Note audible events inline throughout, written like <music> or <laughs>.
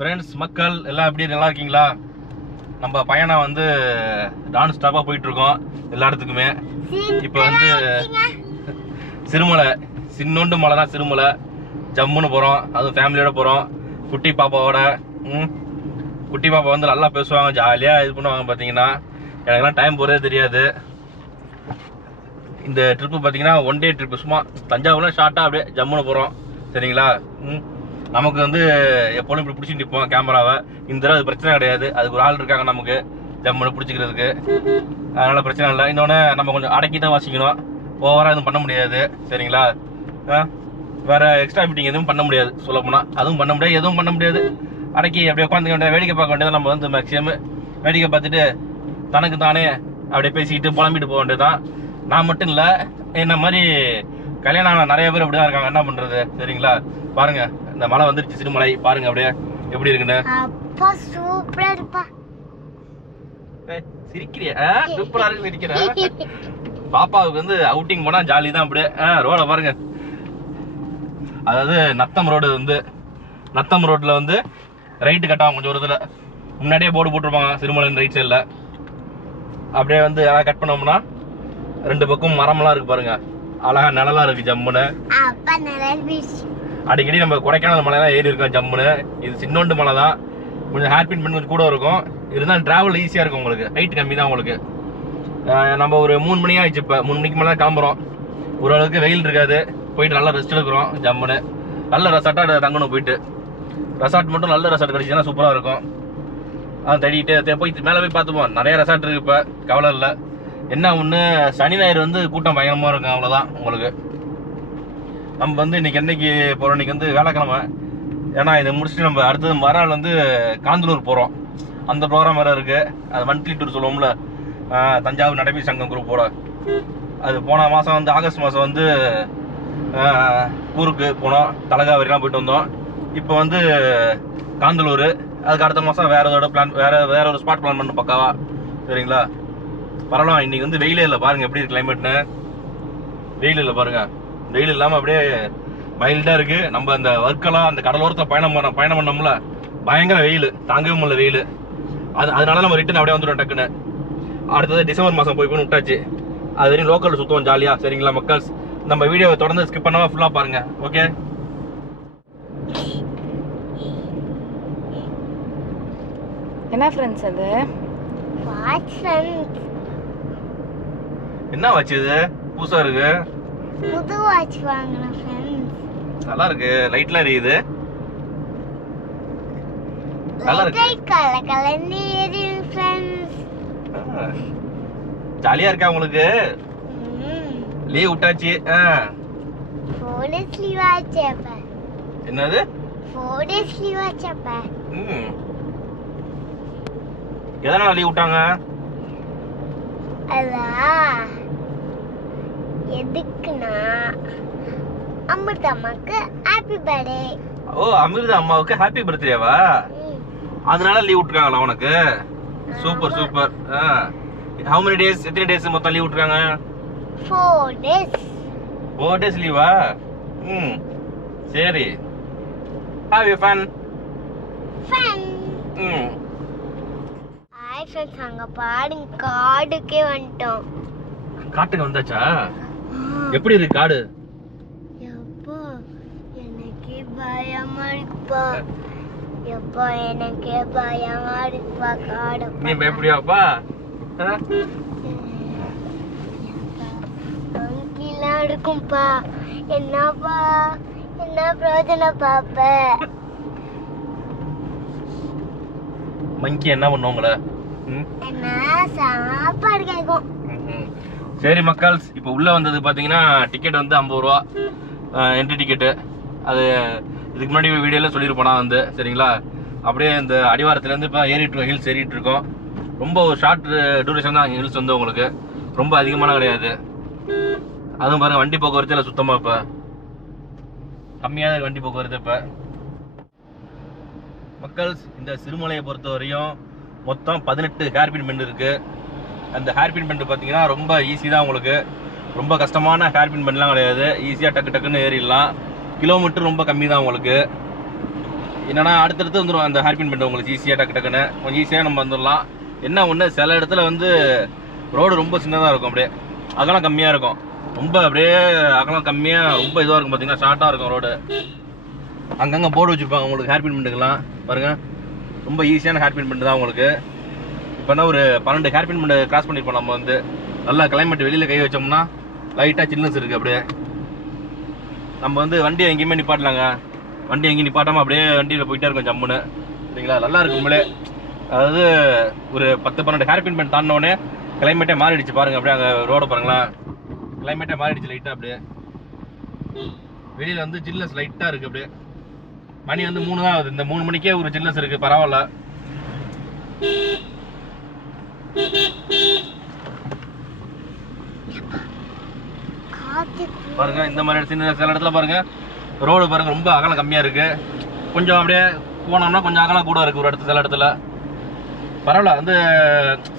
Friends மக்கள் எல்லாம் எப்படி நல்லா இருக்கீங்களா? நம்ம பயணம் வந்து நான் ஸ்டாப்பாக போயிட்டு இருக்கோம் எல்லா இடத்துக்குமே. இப்போ வந்து <laughs> சிறுமலை சின்னொண்டு மலை தான் சிறுமலை. ஜம்முன்னு போகிறோம் அதுவும் ஃபேமிலியோட போகிறோம் குட்டி பாப்பாவோட குட்டி பாப்பா வந்து நல்லா பேசுவாங்க ஜாலியாக இது பண்ணுவாங்க பார்த்தீங்கன்னா எனக்கெல்லாம் டைம் போகிறதே தெரியாது. இந்த ட்ரிப்பு பார்த்தீங்கன்னா ஒன் டே ட்ரிப்பு சும்மா தஞ்சாவூர்ல ஷார்ட்டாக அப்படியே ஜம்முன்னு போகிறோம் சரிங்களா? ம். நமக்கு வந்து எப்போதும் இப்படி பிடிச்சி நிற்போம் கேமராவை. இந்த தடவை அது பிரச்சனை கிடையாது. அதுக்கு ஒரு ஆள் இருக்காங்க நமக்கு ஜம்முன்னு பிடிச்சிக்கிறதுக்கு. அதனால பிரச்சனை இல்லை. இன்னொன்று நம்ம கொஞ்சம் அடக்கி தான் வாசிக்கணும். ஓவராக எதுவும் பண்ண முடியாது. சரிங்களா? ஆ? வேற எக்ஸ்ட்ரா மீட்டிங் எதுவும் பண்ண முடியாது சொல்ல போனால் அதுவும் பண்ண முடியாது எதுவும் பண்ண முடியாது. அடக்கி அப்படியே உட்காந்து வேண்டிய வேடிக்கை பார்க்க வேண்டியது நம்ம வந்து மேக்ஸிமம் வேடிக்கை பார்த்துட்டு தனக்கு தானே அப்படியே பேசிக்கிட்டு புலம்பிட்டு போக வேண்டியதுதான். நான் மட்டும் இல்லை என்ன மாதிரி கல்யாணம் நிறைய பேர் அப்படிதான் இருக்காங்க. என்ன பண்ணுறது சரிங்களா? பாருங்கள் இந்த மலை வந்துருச்சு சிறுமலை. பாருங்க அப்படியே எப்படி இருக்குன்னு. அப்பா சூப்பரா இருப்பா. சிரிக்கிறியா? சூப்பரா இருக்கு சிரிக்கிற? <laughs> பாப்பாவுக்கு வந்து அவுட்டிங் போனா ஜாலி தான் அப்படியே. ரோட பாருங்க. அதாவது நத்தம் ரோடு வந்து நத்தம் ரோட்ல வந்து ரைட்டு கட்டாகும் கொஞ்சம் தூரத்துல முன்னாடியே போர்டு போட்டிருப்பாங்க சிறுமலைன் ரைட் சைடில் அப்படியே வந்து கட் பண்ணோம்னா ரெண்டு பக்கம் மரமெல்லாம் இருக்கு பாருங்க. அழகா நிழலா இருக்கு ஜம்முன்னு. அடிக்கடி நம்ம கொடைக்கானல் மலையெல்லாம் ஏறி இருக்கோம் ஜம்முன்னு இது சின்னோண்டு மலை தான். கொஞ்சம் ஹேர் பண்ணி கொஞ்சம் கூட இருக்கும். இருந்தாலும் டிராவல் ஈஸியாக இருக்கும் உங்களுக்கு. ஹைட் கம்மி தான் உங்களுக்கு. நம்ம ஒரு மூணு மணி ஆயிடுச்சு இப்போ. மூணு மணிக்கு மேலே தான் கிளம்புறோம். ஓரளவுக்கு வெயில் இருக்காது. போயிட்டு நல்லா ரெஸ்ட் எடுக்கிறோம் ஜம்முன்னு நல்ல ரெசார்ட்டாக தங்கணும் போயிட்டு. ரெசார்ட் மட்டும் நல்ல ரெசார்ட் கிடைச்சுன்னா சூப்பராக இருக்கும். அதான் தேடிட்டு போய் மேலே போய் பார்த்துப்போம். நிறைய ரெசார்ட் இருக்குது இப்போ. கவலை இல்லை. என்ன ஒன்று சனி ஞாயிறு வந்து கூட்டம் பயங்கரமாக இருக்கும். அவ்வளோதான் உங்களுக்கு. நம்ம வந்து இன்னைக்கு என்னைக்கு போகிறோம் இன்னைக்கு வந்து வேலைக்கிழமை ஏன்னா இதை முடிச்சுட்டு நம்ம அடுத்தது மறுநாள் வந்து காந்தலூர் போகிறோம் அந்த ப்ரோக்ராம் வேறு இருக்குது அது மந்த்லி டூர் சொல்லுவோம்ல. தஞ்சாவூர் நடைபெற் சங்கம் குரூப்போட அது போன மாதம் வந்து ஆகஸ்ட் மாதம் வந்து ஊருக்கு போனோம். தலகாவரிலாம் போயிட்டு வந்தோம். இப்போ வந்து காந்தலூர். அதுக்கு அடுத்த மாதம் வேறு இதோட பிளான் வேறு வேற ஒரு ஸ்பாட் பிளான் பண்ண பக்காவா. சரிங்களா? பரவாயில்ல இன்னைக்கு வந்து வெயிலே இல்லை. பாருங்கள் எப்படி இருக்கு கிளைமேட்னு வெயில் இல்லை பாருங்கள் வெயில் இல்லாமல் அப்படியே மைல்டாக இருக்கு. நம்ம அந்த வர்க்கலா அந்த கடலோரத்தில் பயணம் பண்ண பயணம் பண்ணோம்ல பயங்கர வெயில் தாங்கவே முடியல வெயில். அது அதனால நம்ம ரிட்டன் அப்படியே வந்துட்டோம் டக்குன்னு. அடுத்தது டிசம்பர் மாதம் போய் போய் விட்டாச்சு. அது வரையும் லோக்கல் சுற்றுவோம் ஜாலியாக சரிங்களா மக்கள்ஸ்? நம்ம வீடியோவை தொடர்ந்து ஸ்கிப் பண்ணாமல் ஃபுல்லாக பாருங்க ஓகே என்ன ஃப்ரெண்ட்ஸ் அது? என்ன வச்சு இது? புதுசாக இருக்கு? புது வாட்ச் வாங்கினேன் ஃப்ரெண்ட்ஸ் நல்லா இருக்கு லைட்லாம் எரியுது நல்லா இருக்கு கல கலந்து எரியும் ஃப்ரெண்ட்ஸ் ஜாலியாக இருக்கா உங்களுக்கு? லீவ் விட்டாச்சு. ஃபோர் டேஸ் லீவ் ஆச்சு அப்ப. என்னது? ஃபோர் டேஸ் லீவ் ஆச்சு அப்ப. ம். எதனால லீவ் விட்டாங்க? அதான். எதுக்குன்னா அமிர்தம்மாக்கு ஹாப்பி பர்த்டே ஓ அமிர்தா அம்மாவுக்கு ஹாப்பி பர்த்டேவா அதனால லீவ் விட்டுருக்காங்களா உனக்கு? Super super how many days எத்தனை டேஸ் மொத்தம் லீவ் விட்டுருக்காங்க? ஃபோர் டேஸ் ஃபோர் டேஸ் லீவா ம். சரி. ஹாவ் யூ ஃபன் ஃபன் ம். ஹாய் ஃப்ரெண்ட்ஸ் அங்க பாருங்க காடுக்கே வந்துட்டோம். காட்டுக்கு வந்தாச்சா? எப்படி இருக்கு காடு? எனக்கே பயமா இருக்குப்பா. எப்போ எனக்கே பயமா இருக்குப்பா காடு. நீ பயப்படியாப்பா அங்கெல்லாம் இருக்கும்பா என்னப்பா என்ன பிரயோஜனம் பாப்ப? மங்கி என்ன ம்? என்ன சாப்பாடு கேட்கும். சரி மக்கள்ஸ் இப்போ உள்ளே வந்தது பார்த்தீங்கன்னா டிக்கெட் வந்து ஐம்பது ரூபா என்ட்ரி டிக்கெட்டு அது இதுக்கு முன்னாடி வீடியோவில் சொல்லியிருப்போனா வந்து சரிங்களா? அப்படியே இந்த அடிவாரத்துலேருந்து இப்போ ஏறிட்டு ஹில்ஸ் ஏறிட்டு இருக்கோம். ரொம்ப ஒரு ஷார்ட் டூரேஷன் தான் ஹில்ஸ் வந்து உங்களுக்கு. ரொம்ப அதிகமான கிடையாது. அதுவும் பாருங்க வண்டி போக்குவரத்து இல்லை சுத்தமாக இப்போ. கம்மியாக வண்டி போக்குவரத்து இப்போ. மக்கள்ஸ் இந்த சிறுமலையை பொறுத்த வரையும் மொத்தம் பதினெட்டு ஹேர்பின் மென் இருக்குது அந்த ஹேர்பின் பெண்ட் பார்த்தீங்கன்னா ரொம்ப ஈஸி தான் உங்களுக்கு. ரொம்ப கஷ்டமான ஹேர்பின் பெண்ட்லாம் கிடையாது. ஈஸியாக டக்கு டக்குன்னு ஏறிடலாம். கிலோமீட்டர் ரொம்ப கம்மி தான் உங்களுக்கு. என்னன்னா அடுத்தடுத்து வந்துடும் அந்த ஹேர்பின் பெண்ட் உங்களுக்கு ஈஸியாக டக்கு டக்குன்னு. கொஞ்சம் ஈஸியாக நம்ம வந்துடலாம். என்ன ஒன்று சில இடத்துல வந்து ரோடு ரொம்ப சின்னதாக இருக்கும் அப்படியே. அகலம் கம்மியாக இருக்கும். ரொம்ப அப்படியே அகலம் கம்மியாக ரொம்ப இதுவாக இருக்கும் பார்த்தீங்கன்னா ஷார்ட்டாக இருக்கும் ரோடு அங்கங்கே போர்டு வச்சுருப்பாங்க உங்களுக்கு ஹேர்பின் பெண்டுக்கெல்லாம் பாருங்கள் ரொம்ப ஈஸியான ஹேர்பின் பெண்டு தான் உங்களுக்கு. இப்போ ஒரு பன்னெண்டு ஹேர்பின் பெண்டு கிராஸ் பண்ணியிருப்போம் நம்ம வந்து நல்லா கிளைமேட் வெளியில் கை வச்சோம்னா லைட்டாக சில்னஸ் இருக்குது அப்படியே. நம்ம வந்து வண்டியை எங்கேயுமே நிப்பாட்டலாங்க. வண்டி எங்கேயும் நிப்பாட்டாமல் அப்படியே வண்டியில் போயிட்டே இருக்கும் ஜம்முன்னு. சரிங்களா? நல்லா இருக்கும் உண்மையிலே. அதாவது ஒரு பத்து பன்னெண்டு ஹேர்பின் பெண்ட் தாண்டினோடனே கிளைமேட்டே மாறிடுச்சு பாருங்க. அப்படியே அங்கே ரோட பாருங்களேன். கிளைமேட்டே மாறிடுச்சு லைட்டாக அப்படியே. வெளியில் வந்து ஜில்லஸ் லைட்டாக இருக்குது அப்படியே. மணி வந்து மூணு தான் ஆகுது. இந்த மூணு மணிக்கே ஒரு ஜில்லஸ் இருக்குது பரவாயில்ல. பாருங்கள் இந்த மாதிரி சின்ன சில இடத்துல பாருங்கள் ரோடு பாருங்கள் ரொம்ப அகலம் கம்மியாக இருக்குது கொஞ்சம் அப்படியே போனோம்னா கொஞ்சம் அகலம் கூட இருக்குது ஒரு இடத்துல சில இடத்துல. பரவாயில்ல வந்து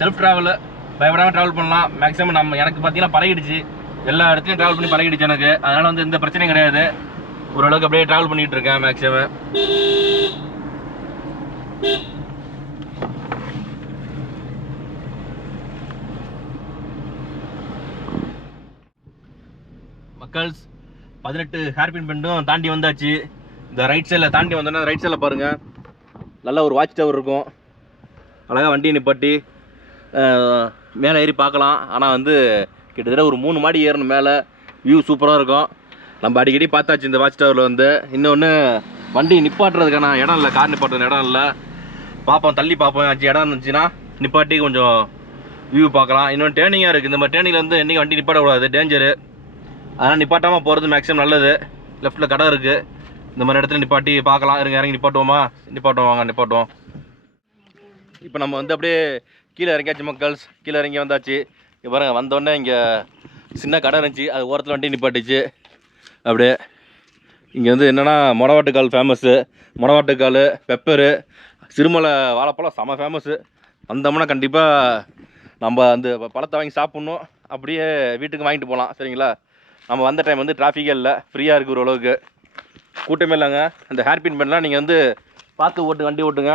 செல்ஃப் ட்ராவலு பயப்படாமல் ட்ராவல் பண்ணலாம். மேக்ஸிமம் நம்ம எனக்கு பார்த்தீங்கன்னா பழகிடுச்சு. எல்லா இடத்துலையும் ட்ராவல் பண்ணி பழகிடுச்சு எனக்கு. அதனால் வந்து எந்த பிரச்சனையும் கிடையாது. ஓரளவுக்கு அப்படியே ட்ராவல் பண்ணிகிட்டு இருக்கேன் மேக்ஸிமம் மக்கள்ஸ். பதினெட்டு ஹேர்பின் பெண்டும் தாண்டி வந்தாச்சு. இந்த ரைட் சைடில் தாண்டி வந்தோன்னா ரைட் சைடில் பாருங்கள் நல்ல ஒரு வாட்ச் டவர் இருக்கும். அழகாக வண்டியை நிப்பாட்டி மேலே ஏறி பார்க்கலாம். ஆனால் வந்து கிட்டத்தட்ட ஒரு மூணு மாடி ஏறணும் மேலே. வியூ சூப்பராக இருக்கும். நம்ம அடிக்கடி பார்த்தாச்சு இந்த வாட்ச் டவரில் வந்து. இன்னொன்று வண்டி நிப்பாட்டுறதுக்கான இடம் இல்லை. கார் நிப்பாட்டுறது இடம் இல்லை. பார்ப்போம் தள்ளி பார்ப்போம். ஆச்சு இடம் இருந்துச்சுன்னா நிப்பாட்டி கொஞ்சம் வியூ பார்க்கலாம். இன்னொன்று டேர்னிங்காக இருக்குது இந்த மாதிரி டேர்னிங்கில் வந்து என்றைக்கு வண்டி நிப்பாட்டக்கூடாது? டேஞ்சரு ஆனால் நிப்பாட்டாமல் போகிறது மேக்ஸிமம் நல்லது. லெஃப்ட்டில் கடை இருக்குது இந்த மாதிரி இடத்துல நிப்பாட்டி பார்க்கலாம். இருங்க இறங்கி நிப்பாட்டுவோமா? நிப்பாட்டுவோம் வாங்க நிப்பாட்டுவோம். இப்போ நம்ம வந்து அப்படியே கீழே இறங்கியாச்சு மக்கள்ஸ். கீழே இறங்கி வந்தாச்சு. இப்போ பாருங்க வந்தோடனே இங்கே சின்ன கடை இருந்துச்சு. அது ஓரத்தில் வண்டி நிப்பாட்டிச்சு. அப்படியே இங்கே வந்து என்னென்னா மொடவாட்டுக்கால் ஃபேமஸ்ஸு மொடவாட்டுக்கால் பெப்பரு சிறுமலை வாழைப்பழம் செம ஃபேமஸ்ஸு வந்தோம்னா கண்டிப்பாக நம்ம அந்த பழத்தை வாங்கி சாப்பிட்ணும். அப்படியே வீட்டுக்கு வாங்கிட்டு போகலாம். சரிங்களா? நம்ம வந்த டைம் வந்து டிராஃபிக்கே இல்லை. ஃப்ரீயாக இருக்குது ஓரளவுக்கு கூட்டமே இல்லைங்க. அந்த ஹேர்பின் பண்ணலாம் நீங்கள் வந்து பார்த்து ஓட்டு வண்டி ஓட்டுங்க.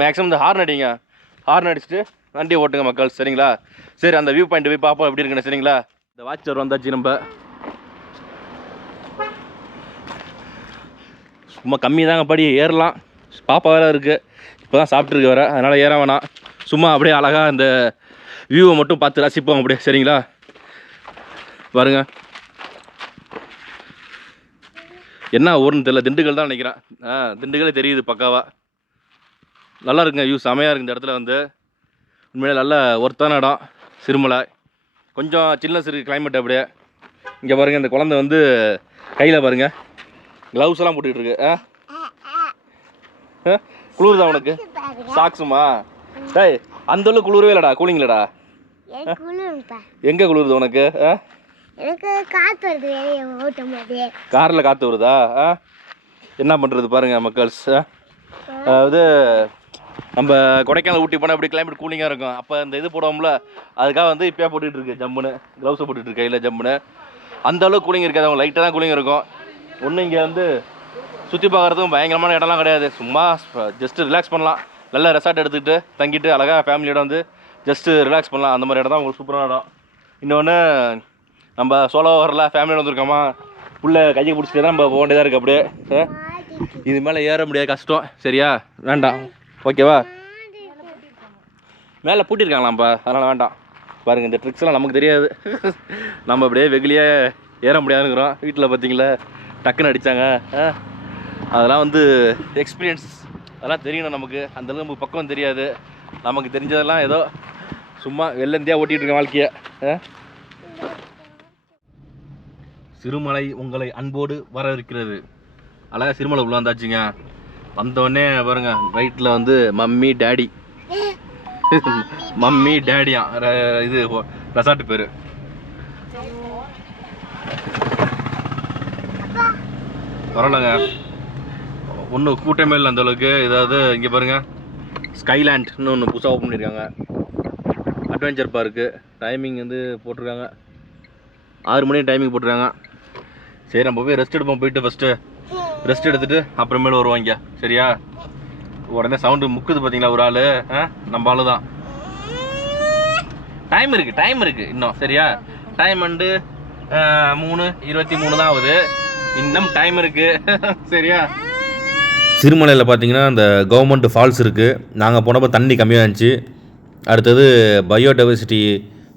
மேக்ஸிமம் இந்த ஹார்ன் அடிங்க. ஹார்ன் அடிச்சுட்டு வண்டி ஓட்டுங்க மக்கள் சரிங்களா? சரி அந்த வியூ பாயிண்ட் போய் பார்ப்போம் எப்படி இருக்குன்னு சரிங்களா? இந்த வாட்சர் வந்தாச்சு நம்ம. சும்மா கம்மி தாங்க படி ஏறலாம். பாப்பா வேறு இருக்குது இப்போ தான் சாப்பிட்ருக்கு வேறு அதனால் ஏற வேணாம். சும்மா அப்படியே அழகாக அந்த வியூவை மட்டும் பார்த்து ரசிப்போம் அப்படியே சரிங்களா? பாருங்கள் என்ன ஊர்னு தெரியல. திண்டுக்கல் தான் நினைக்கிறேன். ஆ திண்டுக்கலே தெரியுது பக்காவா. நல்லா இருக்குங்க வியூ செமையாக இருக்கு இந்த இடத்துல வந்து. உண்மையிலே நல்ல ஒர்த்தான இடம் சிறுமலை. கொஞ்சம் சில்னஸ் இருக்குது கிளைமேட் அப்படியே. இங்கே பாருங்க இந்த குழந்தை வந்து கையில் பாருங்க. க்ளவுஸ் எல்லாம் போட்டுக்கிட்டு இருக்கு. ஆ? ஆ? குளிருதா உனக்கு? சாக்ஸுமா டேய் அந்த அளவுக்கு குளிரவே இல்லடா கூலிங் இல்லடா. எனக்கு குளிருப்பா எங்கே குளிருது உனக்கு? ஆ? எனக்கு காத்து வருது ஓட்டும் போது. காரில் காற்று வருதா? ஆ? என்ன பண்ணுறது பாருங்க மக்கள்ஸ். அதாவது நம்ம கொடைக்கானல் ஊட்டி போனால் இப்படி கிளைமேட் கூலிங்காக இருக்கும்? அப்போ இந்த இது போடுவோம்ல அதுக்காக வந்து இப்போயே போட்டுட்டு இருக்கு ஜம்முன்னு. க்ளவுஸை போட்டுட்டு இருக்கு கையில் ஜம்முன்னு. அந்த அளவுக்கு கூலிங் இருக்காது அவங்க லைட்டாக தான் கூலிங் இருக்கும். ஒன்று இங்கே வந்து சுற்றி பார்க்குறதுக்கும் பயங்கரமான இடம்லாம் கிடையாது. சும்மா ஜஸ்ட் ரிலாக்ஸ் பண்ணலாம். நல்ல ரெசார்ட் எடுத்துக்கிட்டு தங்கிட்டு அழகாக ஃபேமிலியோட வந்து ஜஸ்ட்டு ரிலாக்ஸ் பண்ணலாம். அந்த மாதிரி இடம் தான் உங்களுக்கு சூப்பரான இடம். இன்னொன்று நம்ம சோலோ வரல ஃபேமிலியோட வந்திருக்கோமா? உள்ள கையை பிடிச்சிட்டு தான் நம்ம போக வேண்டியதாக இருக்குது அப்படியே இது மேலே ஏற முடியாது கஷ்டம். சரியா? வேண்டாம். ஓகேவா? மேலே பூட்டியிருக்காங்களாம்ப்பா அதனால் வேண்டாம். பாருங்கள் இந்த ட்ரிக்ஸ்லாம் நமக்கு தெரியாது. நம்ம அப்படியே வெகுலியே ஏற முடியாதுங்கிறோம் வீட்டில் பார்த்தீங்களா டக்குன்னு அடித்தாங்க அதெல்லாம் வந்து எக்ஸ்பீரியன்ஸ் அதெல்லாம் தெரியணும் நமக்கு. அந்தளவுக்கு நமக்கு பக்கம் தெரியாது. நமக்கு தெரிஞ்சதெல்லாம் ஏதோ சும்மா வெள்ளந்தியாக ஓட்டிகிட்டு இருக்கேன் வாழ்க்கையை. ஆ? சிறுமலை உங்களை அன்போடு வரவேற்கிறது. அழகா சிறுமலை உள்ள வந்தாச்சுங்க வந்தோடனே பாருங்க ரைட்டில் வந்து மம்மி டேடி. மம்மி டேடியா. ர- இது ரெசார்ட் பேர். பரவாயில்லங்க ஒன்றும் கூட்டமே இல்லை அந்தளவுக்கு ஏதாவது இங்கே பாருங்க ஸ்கைலேண்ட்னு ஒன்று புதுசாக ஓப்பன் பண்ணியிருக்காங்க அட்வென்ச்சர் பார்க்கு டைமிங் வந்து போட்டிருக்காங்க. ஆறு மணி டைமிங் போட்டிருக்காங்க. சரி நம்ம போய் ரெஸ்ட் எடுப்போம் போயிட்டு ஃபஸ்ட்டு ரெஸ்ட் எடுத்துட்டு அப்புறமேல வருவாங்க சரியா? உடனே சவுண்டு முக்குது பார்த்தீங்களா ஒரு ஆள்? நம்ம ஆளு தான் டைம் இருக்கு டைம் இருக்கு இன்னும். சரியா? டைம் வந்து மூணு இருபத்தி மூணு தான் ஆகுது. இன்னும் டைம் இருக்கு. சரியா? சிறுமலையில் பார்த்தீங்கன்னா அந்த கவர்மெண்ட் ஃபால்ஸ் இருக்குது நாங்கள் போனப்போ தண்ணி கம்மியாக இருந்துச்சு. அடுத்தது பயோடைவர்சிட்டி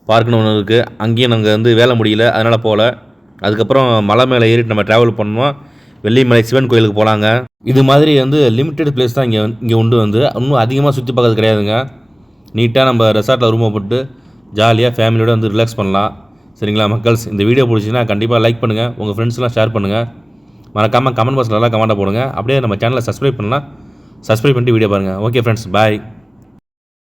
பார்க்குன்னு ஒன்று இருக்குது அங்கேயும் நாங்கள் வந்து வேலை முடியல அதனால் போகல அதுக்கப்புறம் மலை மேலே ஏறிட்டு நம்ம ட்ராவல் பண்ணோம் வெள்ளிமலை சிவன் கோயிலுக்கு போகலாங்க இது மாதிரி வந்து லிமிட்டெட் பிளேஸ் தான் இங்கே இங்கே உண்டு வந்து. இன்னும் அதிகமாக சுற்றி பார்க்கறது கிடையாதுங்க. நீட்டாக நம்ம ரெசார்ட்டில் ரூமை போட்டு ஜாலியாக ஃபேமிலியோடு வந்து ரிலாக்ஸ் பண்ணலாம். சரிங்களா மக்கள்ஸ்? இந்த வீடியோ பிடிச்சிங்கன்னா கண்டிப்பாக லைக் பண்ணுங்கள் உங்கள் ஃப்ரெண்ட்ஸ்லாம் ஷேர் பண்ணுங்கள் மறக்காமல் கமெண்ட் பாக்ஸில் நல்லா கமெண்ட்டாக போடுங்க. அப்படியே நம்ம சேனலை சப்ஸ்கிரைப் பண்ணலாம். சப்ஸ்கிரைப் பண்ணிட்டு வீடியோ பாருங்கள் ஓகே ஃப்ரெண்ட்ஸ் பாய்